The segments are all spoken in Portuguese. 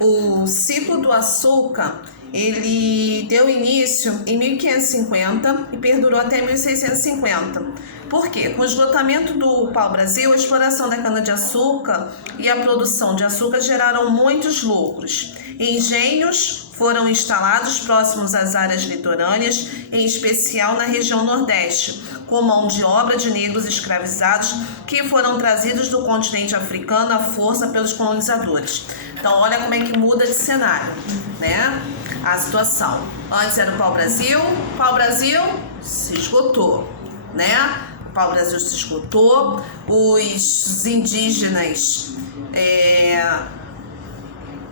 O ciclo do açúcar, ele deu início em 1550 e perdurou até 1650. Por quê? Com o esgotamento do pau-brasil, a exploração da cana-de-açúcar e a produção de açúcar geraram muitos lucros. Engenhos foram instalados próximos às áreas litorâneas, em especial na região Nordeste, com mão de obra de negros escravizados que foram trazidos do continente africano à força pelos colonizadores. Então, olha como é que muda de cenário, né? A situação. Antes era o pau-brasil se esgotou, né? O pau-brasil se esgotou, os indígenas,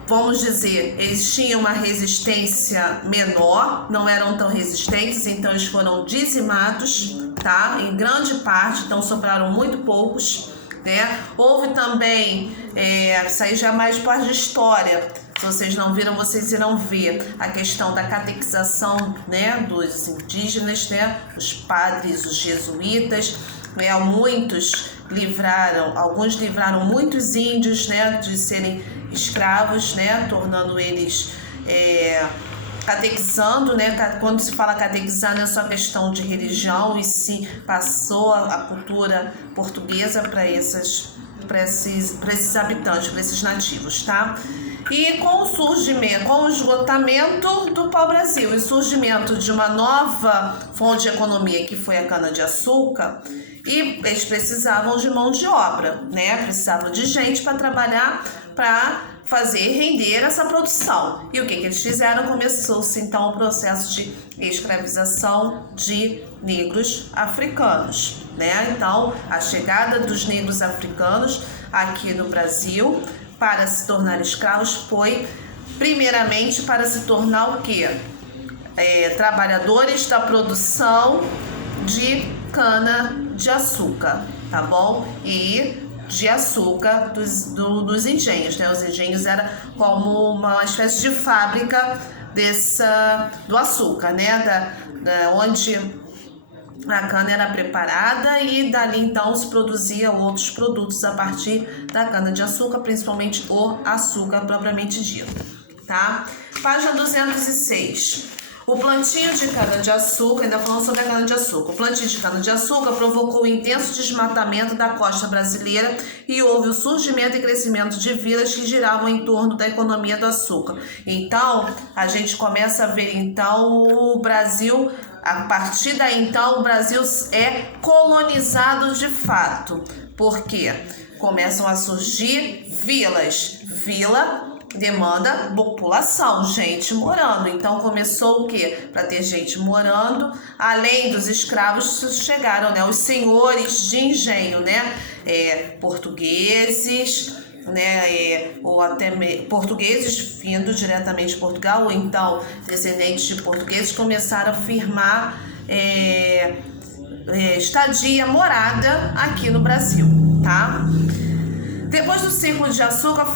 vamos dizer, eles tinham uma resistência menor, não eram tão resistentes, então eles foram dizimados, tá? Em grande parte, então sobraram muito poucos, né? Houve também, isso aí já é mais parte de história, se vocês não viram, vocês irão ver a questão da catequização, né, dos indígenas, né, os padres, os jesuítas, né, alguns livraram muitos índios, né, de serem escravos, né, tornando eles catequizando, né? Quando se fala catequizar, não é só questão de religião, e sim passou a cultura portuguesa para esses habitantes, para esses nativos, tá? E com o esgotamento do pau-brasil e surgimento de uma nova fonte de economia, que foi a cana-de-açúcar, e eles precisavam de mão de obra, né? Precisavam de gente para trabalhar, para fazer render essa produção. E o que eles fizeram? Começou-se então o processo de escravização de negros africanos, né? Então, a chegada dos negros africanos aqui no Brasil para se tornar escravos foi primeiramente para se tornar o quê? Trabalhadores da produção de cana-de-açúcar, tá bom? E de açúcar dos engenhos, né? Os engenhos era como uma espécie de fábrica do açúcar, né? Onde a cana era preparada e dali então se produzia outros produtos a partir da cana-de-açúcar, principalmente o açúcar propriamente dito, tá? Página 206. O plantio de cana-de-açúcar, ainda falando sobre a cana-de-açúcar, o plantio de cana-de-açúcar provocou o intenso desmatamento da costa brasileira e houve o surgimento e crescimento de vilas que giravam em torno da economia do açúcar. Então, a gente começa a ver então o Brasil, a partir daí então o Brasil é colonizado de fato, porque começam a surgir vilas, demanda população, gente morando. Então começou o quê? Para ter gente morando, além dos escravos chegaram, né, os senhores de engenho, né, portugueses, né, ou até portugueses vindo diretamente de Portugal, ou então descendentes de portugueses começaram a firmar estadia, morada aqui no Brasil, tá? Depois do ciclo de açúcar,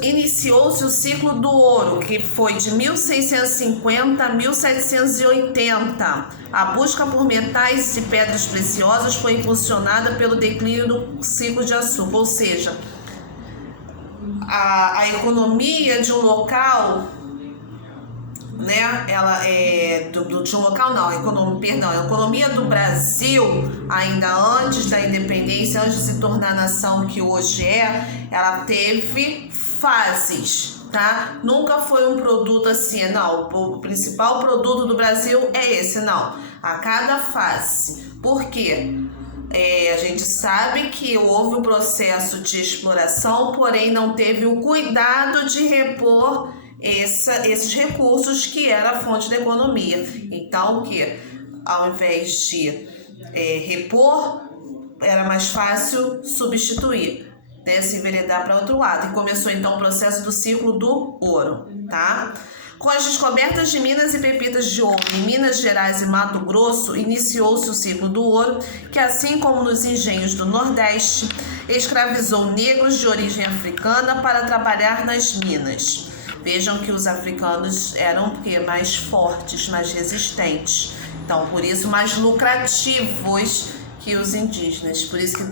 iniciou-se o ciclo do ouro, que foi de 1650 a 1780. A busca por metais e pedras preciosas foi impulsionada pelo declínio do ciclo de açúcar, ou seja, a economia de um local, né, de um local não, a economia do Brasil, ainda antes da independência, antes de se tornar a nação que hoje ela teve fases, tá? Nunca foi um produto assim, não, o principal produto do Brasil é esse, não. A cada fase. Por quê? A gente sabe que houve um processo de exploração, porém não teve o cuidado de repor esses recursos que era a fonte da economia. Então, que ao invés de repor, era mais fácil substituir, né, se enveredar para outro lado. E começou então o processo do ciclo do ouro, tá? Com as descobertas de minas e pepitas de ouro em Minas Gerais e Mato Grosso, iniciou-se o ciclo do ouro, que, assim como nos engenhos do Nordeste, escravizou negros de origem africana para trabalhar nas minas. Vejam que os africanos eram mais fortes, mais resistentes, então por isso mais lucrativos que os indígenas. Por isso que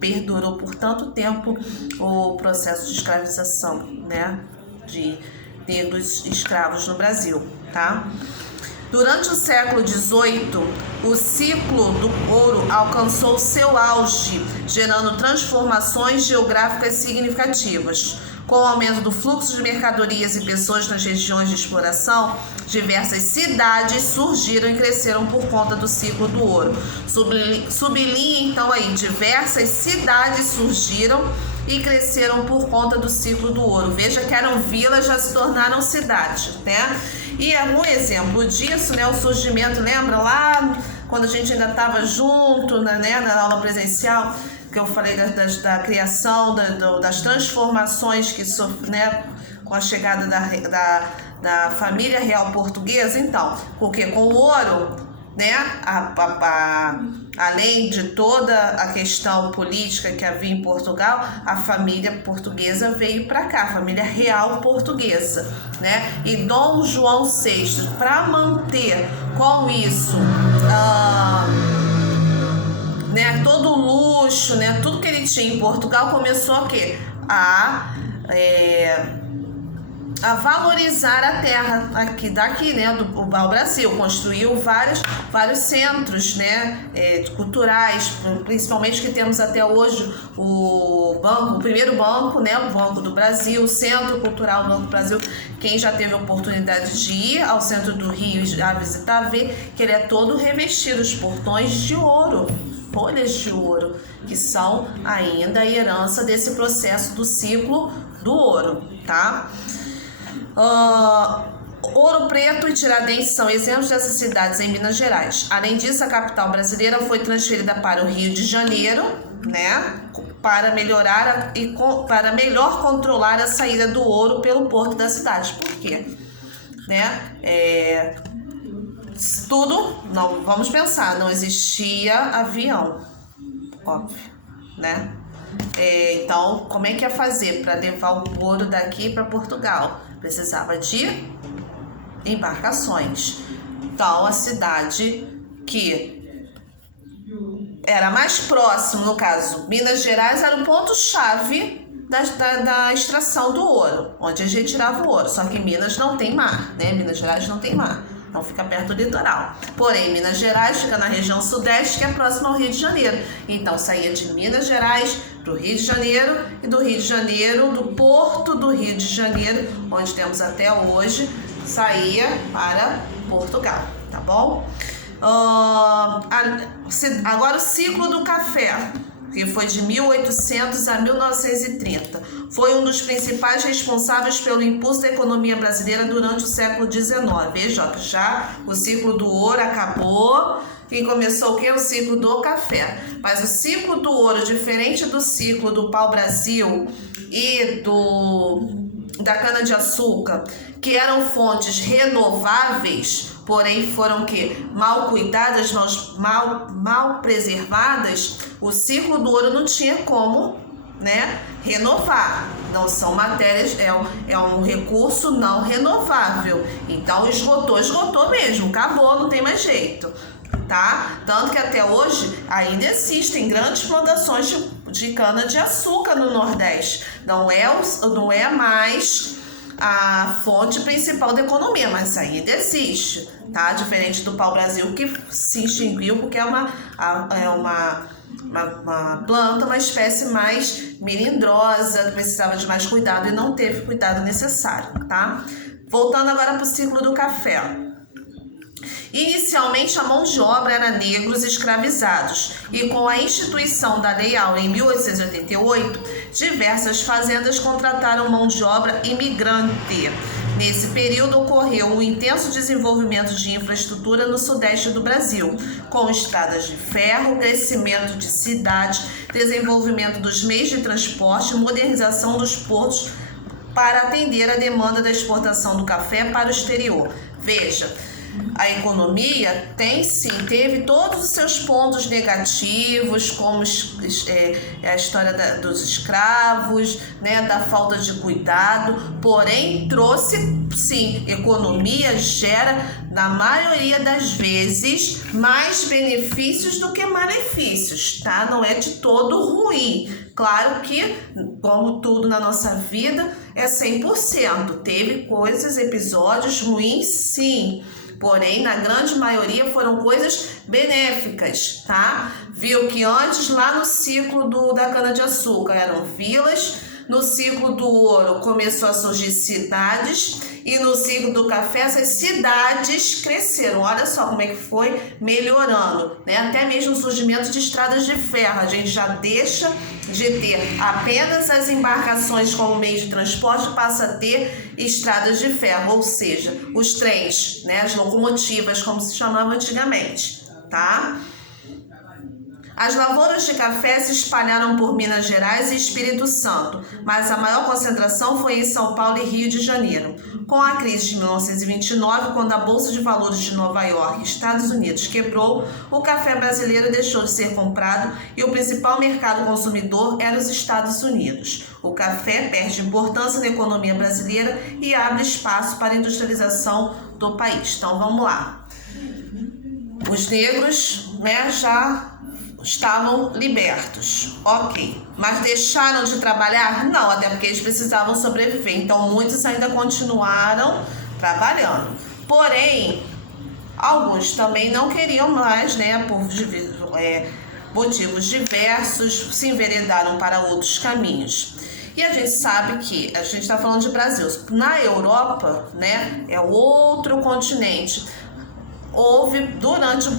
perdurou por tanto tempo o processo de escravização, né, de negros escravos no Brasil, tá? Durante o século XVIII, o ciclo do ouro alcançou seu auge, gerando transformações geográficas significativas. Com o aumento do fluxo de mercadorias e pessoas nas regiões de exploração, diversas cidades surgiram e cresceram por conta do ciclo do ouro. Sublinhe então aí, diversas cidades surgiram e cresceram por conta do ciclo do ouro. Veja que eram vilas, já se tornaram cidades, né? E um exemplo disso, né, o surgimento, lembra lá quando a gente ainda estava junto, né, na aula presencial, que eu falei da criação, das transformações que né, com a chegada da família real portuguesa. Então, porque com o ouro, né, além de toda a questão política que havia em Portugal, a família portuguesa veio para cá, a família real portuguesa, né? E Dom João VI, para manter com isso né, todo o luxo, né, tudo que ele tinha em Portugal, começou a quê? A valorizar a terra daqui, né, do Brasil. Construiu vários centros, né, culturais, principalmente que temos até hoje o primeiro banco, né, o Banco do Brasil, o Centro Cultural do Banco do Brasil. Quem já teve a oportunidade de ir ao centro do Rio a visitar, vê que ele é todo revestido, os portões de ouro, folhas de ouro, que são ainda a herança desse processo do ciclo do ouro, tá? Ouro Preto e Tiradentes são exemplos dessas cidades em Minas Gerais. Além disso, a capital brasileira foi transferida para o Rio de Janeiro, né, para melhor controlar a saída do ouro pelo porto da cidade. Por quê? Né? Não vamos pensar, não existia avião, óbvio, né? Então, como é que ia fazer para levar o ouro daqui para Portugal? Precisava de embarcações. Então, a cidade que era mais próximo, no caso, Minas Gerais, era o ponto-chave da extração do ouro, onde a gente tirava o ouro. Só que Minas não tem mar, né? Minas Gerais não tem mar, não fica perto do litoral. Porém, Minas Gerais fica na região sudeste, que é próxima ao Rio de Janeiro. Então, saía de Minas Gerais para o Rio de Janeiro, e do Rio de Janeiro, do porto do Rio de Janeiro, onde temos até hoje, saía para Portugal, tá bom? Agora o ciclo do café, que foi de 1800 a 1930. Foi um dos principais responsáveis pelo impulso da economia brasileira durante o século XIX. Veja, ó, já o ciclo do ouro acabou e começou o quê? O ciclo do café. Mas o ciclo do ouro, diferente do ciclo do pau-brasil e da cana-de-açúcar, que eram fontes renováveis, porém foram mal cuidadas, mal preservadas, o ciclo do ouro não tinha como, né, renovar. Não são matérias, é um recurso não renovável. Então esgotou mesmo, acabou, não tem mais jeito, tá? Tanto que até hoje ainda existem grandes plantações de cana-de-açúcar no Nordeste. Não é mais a fonte principal da economia, mas ainda existe, tá? Diferente do pau-brasil, que se extinguiu porque é uma planta, uma espécie mais melindrosa, que precisava de mais cuidado e não teve o cuidado necessário, tá? Voltando agora para o ciclo do café. Inicialmente, a mão de obra era negros escravizados, e com a instituição da Lei Áurea em 1888, diversas fazendas contrataram mão de obra imigrante. Nesse período, ocorreu um intenso desenvolvimento de infraestrutura no sudeste do Brasil, com estradas de ferro, crescimento de cidades, desenvolvimento dos meios de transporte, modernização dos portos para atender a demanda da exportação do café para o exterior. Veja, a economia teve todos os seus pontos negativos, como a história dos escravos, né, da falta de cuidado, porém trouxe, sim, economia gera, na maioria das vezes, mais benefícios do que malefícios, tá? Não é de todo ruim. Claro que, como tudo na nossa vida, é 100%. Teve episódios ruins, sim. Porém, na grande maioria foram coisas benéficas, tá? Viu que antes, lá no ciclo da cana-de-açúcar, eram vilas. No ciclo do ouro começou a surgir cidades e no ciclo do café essas cidades cresceram. Olha só como é que foi melhorando, né? Até mesmo o surgimento de estradas de ferro. A gente já deixa de ter apenas as embarcações como meio de transporte, passa a ter estradas de ferro, ou seja, os trens, né? As locomotivas, como se chamava antigamente, tá? As lavouras de café se espalharam por Minas Gerais e Espírito Santo, mas a maior concentração foi em São Paulo e Rio de Janeiro. Com a crise de 1929, quando a Bolsa de Valores de Nova York, Estados Unidos, quebrou, o café brasileiro deixou de ser comprado e o principal mercado consumidor era os Estados Unidos. O café perde importância na economia brasileira e abre espaço para a industrialização do país. Então vamos lá. Os negros, né, já estavam libertos, ok. Mas deixaram de trabalhar? Não, até porque eles precisavam sobreviver. Então, muitos ainda continuaram trabalhando. Porém, alguns também não queriam mais, né, por motivos diversos, se enveredaram para outros caminhos. E a gente sabe que, a gente está falando de Brasil, na Europa, né, é outro continente.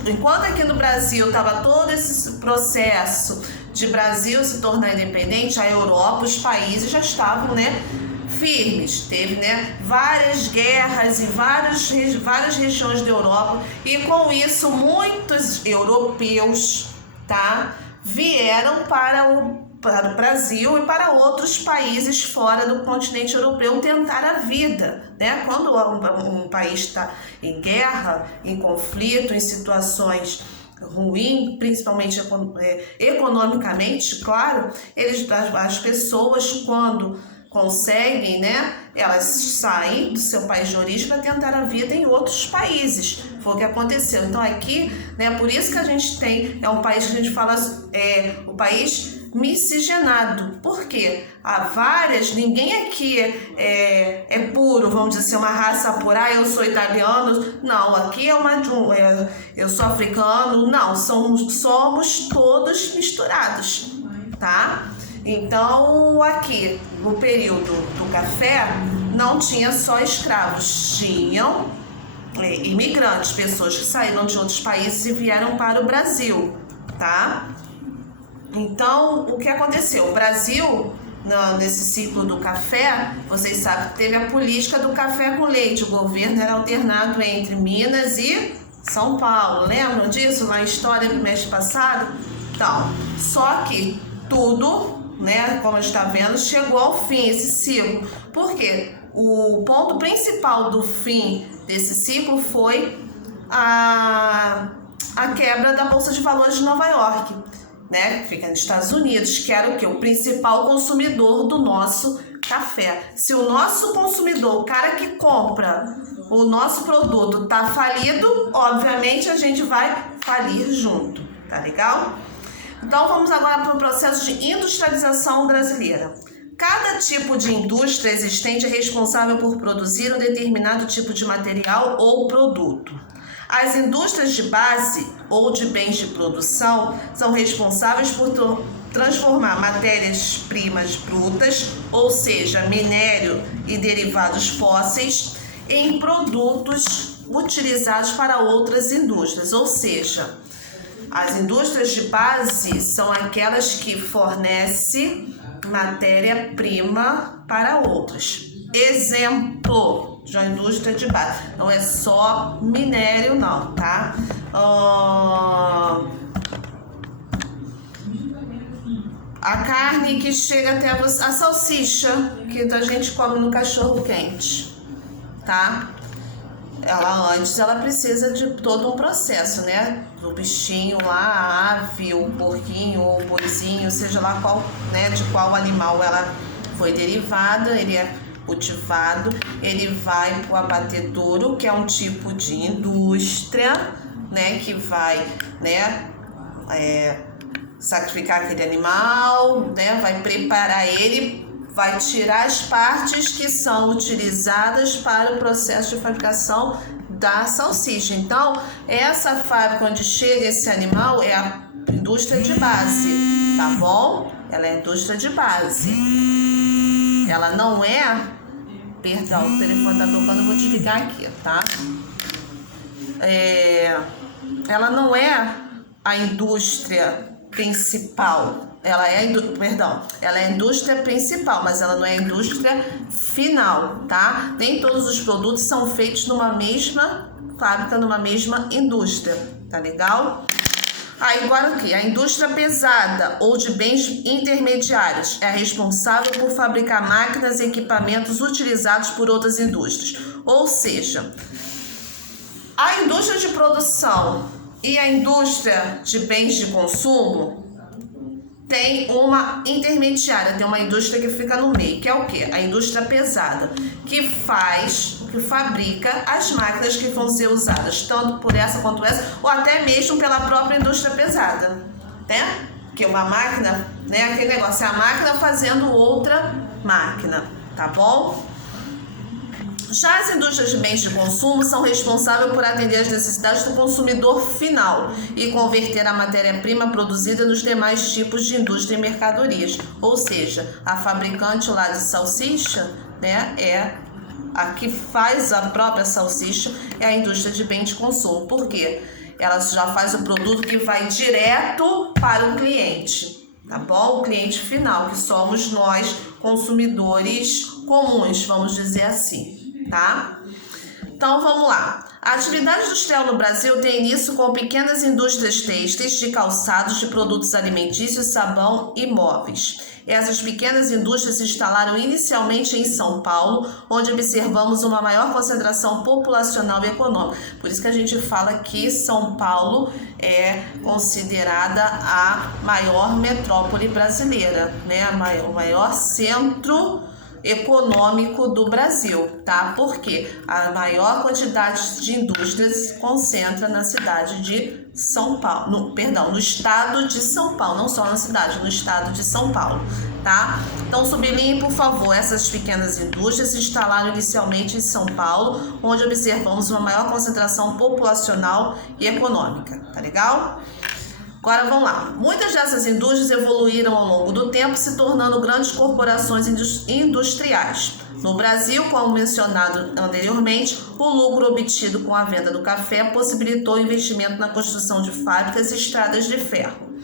Enquanto aqui no Brasil estava todo esse processo de Brasil se tornar independente, a Europa, os países já estavam, né, firmes. Teve, né, várias guerras em várias regiões da Europa e com isso muitos europeus, tá, vieram para o Brasil e para outros países fora do continente europeu tentar a vida, né? Quando um país está em guerra, em conflito, em situações ruins, principalmente economicamente, claro, as pessoas, quando conseguem, né, elas saem do seu país de origem para tentar a vida em outros países. Foi o que aconteceu. Então aqui, né, por isso que a gente tem, é um país que a gente fala, o país miscigenado. Por quê? Há várias, ninguém aqui é puro, vamos dizer assim, uma raça pura, eu sou italiano, não, aqui eu sou africano, não, somos todos misturados, tá? Então, aqui, no período do café, não tinha só escravos, tinham imigrantes, pessoas que saíram de outros países e vieram para o Brasil, tá? Então, o que aconteceu? O Brasil, nesse ciclo do café, vocês sabem que teve a política do café com leite. O governo era alternado entre Minas e São Paulo. Lembram disso na história do mês passado? Então, só que tudo, né, como a gente está vendo, chegou ao fim, esse ciclo. Por quê? O ponto principal do fim desse ciclo foi a quebra da Bolsa de Valores de Nova York, né, que fica nos Estados Unidos, que era o quê? O principal consumidor do nosso café. Se o nosso consumidor, o cara que compra o nosso produto, tá falido, obviamente a gente vai falir junto, tá legal? Então vamos agora para o processo de industrialização brasileira. Cada tipo de indústria existente é responsável por produzir um determinado tipo de material ou produto. As indústrias de base ou de bens de produção são responsáveis por transformar matérias-primas brutas, ou seja, minério e derivados fósseis, em produtos utilizados para outras indústrias, ou seja, as indústrias de base são aquelas que fornecem matéria-prima para outras. Exemplo de uma indústria de base. Não é só minério, não, tá? A carne que chega até você, a salsicha que a gente come no cachorro quente, tá? ela precisa de todo um processo, né? Do bichinho lá, a ave, o porquinho, o boizinho, seja lá qual, né, de qual animal ela foi derivada, ele é cultivado, ele vai para o abatedouro, que é um tipo de indústria, né, que vai, né, sacrificar aquele animal, né, vai preparar ele, vai tirar as partes que são utilizadas para o processo de fabricação da salsicha. Então, essa fábrica onde chega esse animal é a indústria de base, tá bom? Ela é a indústria de base. Ela não é... Perdão, o telefone tá tocando, eu vou desligar aqui, tá? Ela não é a indústria principal. Ela é a indústria principal, mas ela não é a indústria final, tá? Nem todos os produtos são feitos numa mesma fábrica, numa mesma indústria, tá legal? Agora o que? A indústria pesada ou de bens intermediários é responsável por fabricar máquinas e equipamentos utilizados por outras indústrias. Ou seja, a indústria de produção e a indústria de bens de consumo tem uma intermediária, tem uma indústria que fica no meio, que é o quê? A indústria pesada, que fabrica as máquinas que vão ser usadas, tanto por essa quanto essa, ou até mesmo pela própria indústria pesada, né? Que uma máquina, né? Aquele negócio, é a máquina fazendo outra máquina, tá bom? Já as indústrias de bens de consumo são responsáveis por atender às necessidades do consumidor final e converter a matéria-prima produzida nos demais tipos de indústria e mercadorias. Ou seja, a fabricante lá de salsicha, né, a que faz a própria salsicha, é a indústria de bens de consumo. Por quê? Ela já faz o produto que vai direto para o cliente, tá bom? O cliente final, que somos nós, consumidores comuns, vamos dizer assim. Tá? Então vamos lá. A atividade industrial no Brasil tem início com pequenas indústrias têxteis, de calçados, de produtos alimentícios, sabão e móveis. Essas pequenas indústrias se instalaram inicialmente em São Paulo, onde observamos uma maior concentração populacional e econômica. Por isso que a gente fala que São Paulo é considerada a maior metrópole brasileira, né? O maior centro econômico do Brasil, tá? Porque a maior quantidade de indústrias concentra na cidade de São Paulo, no estado de São Paulo, não só na cidade, no estado de São Paulo, tá? Então sublinhe, por favor, essas pequenas indústrias se instalaram inicialmente em São Paulo, onde observamos uma maior concentração populacional e econômica, tá legal? Agora vamos lá. Muitas dessas indústrias evoluíram ao longo do tempo, se tornando grandes corporações industriais. No Brasil, como mencionado anteriormente, o lucro obtido com a venda do café possibilitou o investimento na construção de fábricas e estradas de ferro.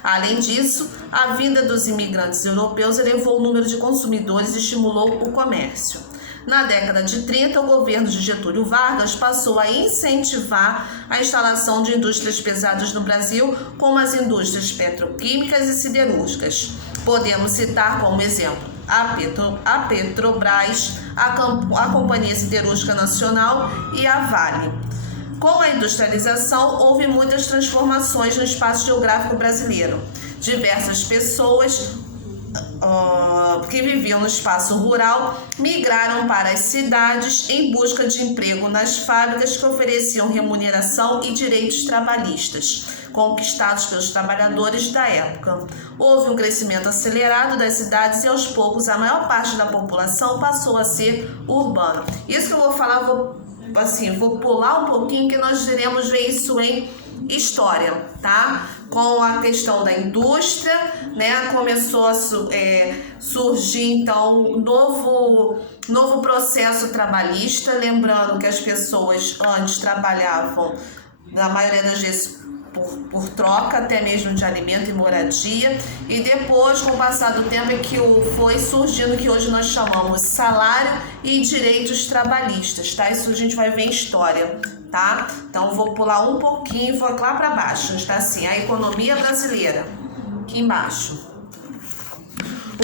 Além disso, a vinda dos imigrantes europeus elevou o número de consumidores e estimulou o comércio. Na década de 30, o governo de Getúlio Vargas passou a incentivar a instalação de indústrias pesadas no Brasil, como as indústrias petroquímicas e siderúrgicas. Podemos citar como exemplo a Petrobras, a Companhia Siderúrgica Nacional e a Vale. Com a industrialização, houve muitas transformações no espaço geográfico brasileiro. Diversas pessoas que viviam no espaço rural migraram para as cidades em busca de emprego nas fábricas que ofereciam remuneração e direitos trabalhistas, conquistados pelos trabalhadores da época. Houve um crescimento acelerado das cidades e aos poucos a maior parte da população passou a ser urbana. Isso que eu vou falar, vou pular um pouquinho que nós iremos ver isso em história, tá? Com a questão da indústria, né? Começou a surgir então um novo processo trabalhista, lembrando que as pessoas antes trabalhavam, na maioria das vezes, por troca até mesmo de alimento e moradia, e depois, com o passar do tempo, é que foi surgindo o que hoje nós chamamos salário e direitos trabalhistas, tá? Isso a gente vai ver em história, tá? Então vou pular um pouquinho e vou lá para baixo, está assim, a economia brasileira, aqui embaixo.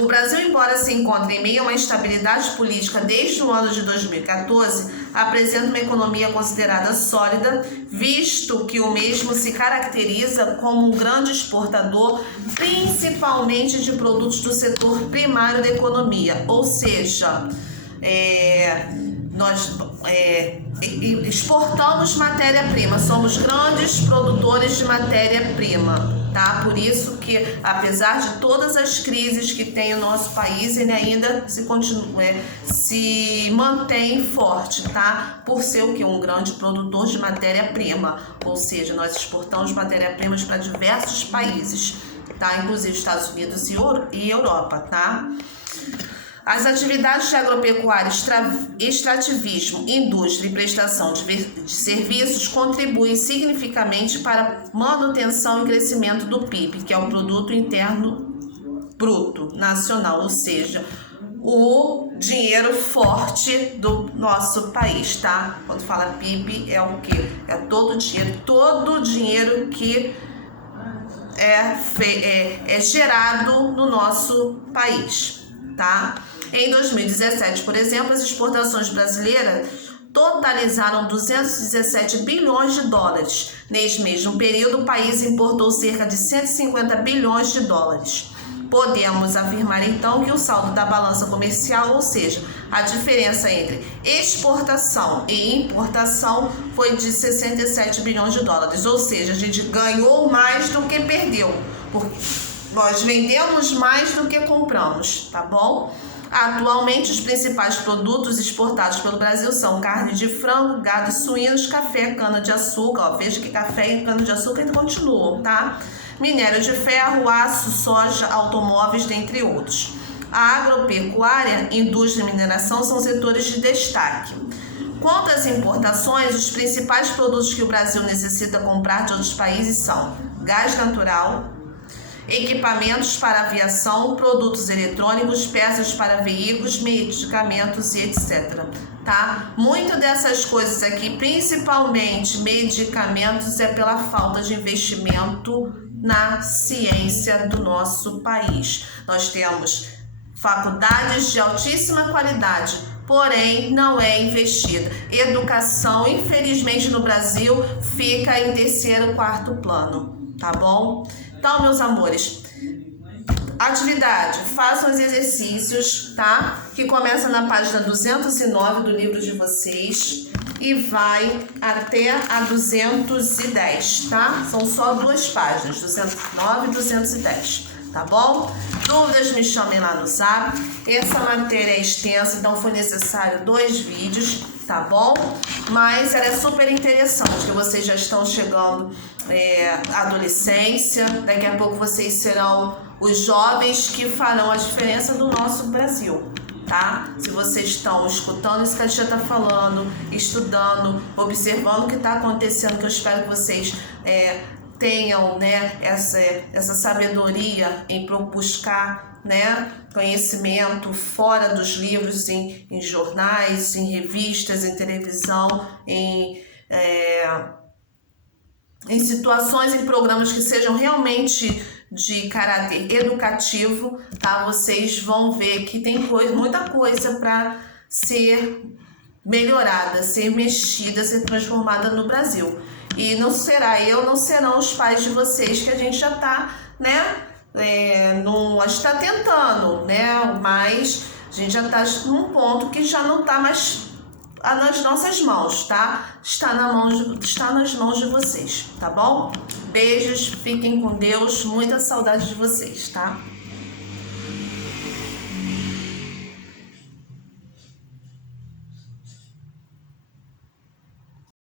O Brasil, embora se encontre em meio a uma instabilidade política desde o ano de 2014, apresenta uma economia considerada sólida, visto que o mesmo se caracteriza como um grande exportador, principalmente de produtos do setor primário da economia, ou seja, nós exportamos matéria-prima, somos grandes produtores de matéria-prima, tá? Por isso que, apesar de todas as crises que tem o nosso país, ele ainda se mantém forte, tá? Por ser o que? Um grande produtor de matéria-prima, ou seja, nós exportamos matéria-primas para diversos países, tá? Inclusive Estados Unidos e Europa, tá? As atividades de agropecuária, extrativismo, indústria e prestação de serviços contribuem significativamente para a manutenção e crescimento do PIB, que é o Produto Interno Bruto Nacional, ou seja, o dinheiro forte do nosso país, tá? Quando fala PIB é o quê? É todo o dinheiro que é gerado no nosso país, tá? Em 2017, por exemplo, as exportações brasileiras totalizaram 217 bilhões de dólares. Neste mesmo período, o país importou cerca de 150 bilhões de dólares. Podemos afirmar, então, que o saldo da balança comercial, ou seja, a diferença entre exportação e importação, foi de 67 bilhões de dólares. Ou seja, a gente ganhou mais do que perdeu, porque nós vendemos mais do que compramos, tá bom? Atualmente, os principais produtos exportados pelo Brasil são carne de frango, gado e suínos, café, cana-de-açúcar. Veja que café e cana-de-açúcar ainda continuam, tá? Minério de ferro, aço, soja, automóveis, dentre outros. A agropecuária, indústria e mineração são setores de destaque. Quanto às importações, os principais produtos que o Brasil necessita comprar de outros países são gás natural, equipamentos para aviação, produtos eletrônicos, peças para veículos, medicamentos e etc. Tá? Muitas dessas coisas aqui, principalmente medicamentos, é pela falta de investimento na ciência do nosso país. Nós temos faculdades de altíssima qualidade, porém não é investida. Educação, infelizmente, no Brasil fica em terceiro, quarto plano, tá bom? Então, meus amores, atividade, façam os exercícios, tá? Que começa na página 209 do livro de vocês e vai até a 210, tá? São só 2 páginas, 209 e 210, tá bom? Dúvidas, me chamem lá no Zap. Essa matéria é extensa, então foi necessário 2 vídeos, tá bom? Mas ela é super interessante, que vocês já estão chegando à adolescência, daqui a pouco vocês serão os jovens que farão a diferença do nosso Brasil, tá? Se vocês estão escutando isso que a tia está falando, estudando, observando o que está acontecendo, que eu espero que vocês tenham, né, essa sabedoria em buscar, né, conhecimento fora dos livros, em jornais, em revistas, em televisão, em situações, em programas que sejam realmente de caráter educativo, tá? Vocês vão ver que tem muita coisa para ser melhorada, ser mexida, ser transformada no Brasil. E não serão os pais de vocês, que a gente já está, né? A gente está tentando, né? Mas a gente já está num ponto que já não está mais nas nossas mãos, tá? Está nas mãos de vocês, tá bom? Beijos, fiquem com Deus, muita saudade de vocês, tá?